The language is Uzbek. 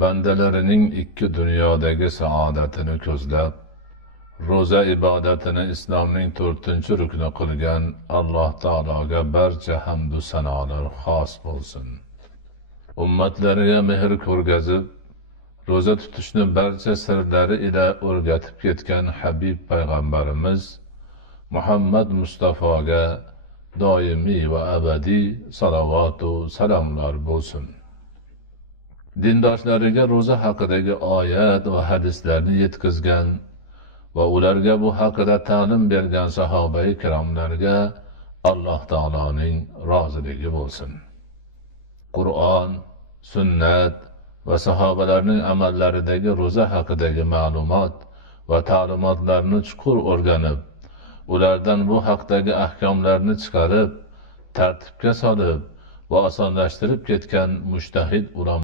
bandalarining ikki dunyodagi saodatini ko'zlab, ro'za ibodatini islomning 4-rukni qilgan Alloh taologa barcha hamdu sanolar xos bo'lsin. Ummatlariga mehr ko'rgazib, ro'za tutishni barcha sirlari ila o'rgatib ketgan Habib payg'ambarimiz Muhammad Mustafoga doimiy va abadiy salovatu salomlar bo'lsin. Dindoshlariga ro'za haqidagi oyat va hadislarni yetkazgan va ularga bu haqida ta'lim bergan sahoba-i kiromlarga Alloh taoloning roziligi bo'lsin. Qur'on, sunnat va sahobalarning amallaridagi ro'za haqidagi ma'lumot va ta'limotlarni chuqur o'rganib, ulardan bu haqdagi ahkomlarni chiqarib, tartibga solib va osonlashtirib ketgan mujtahid ulamo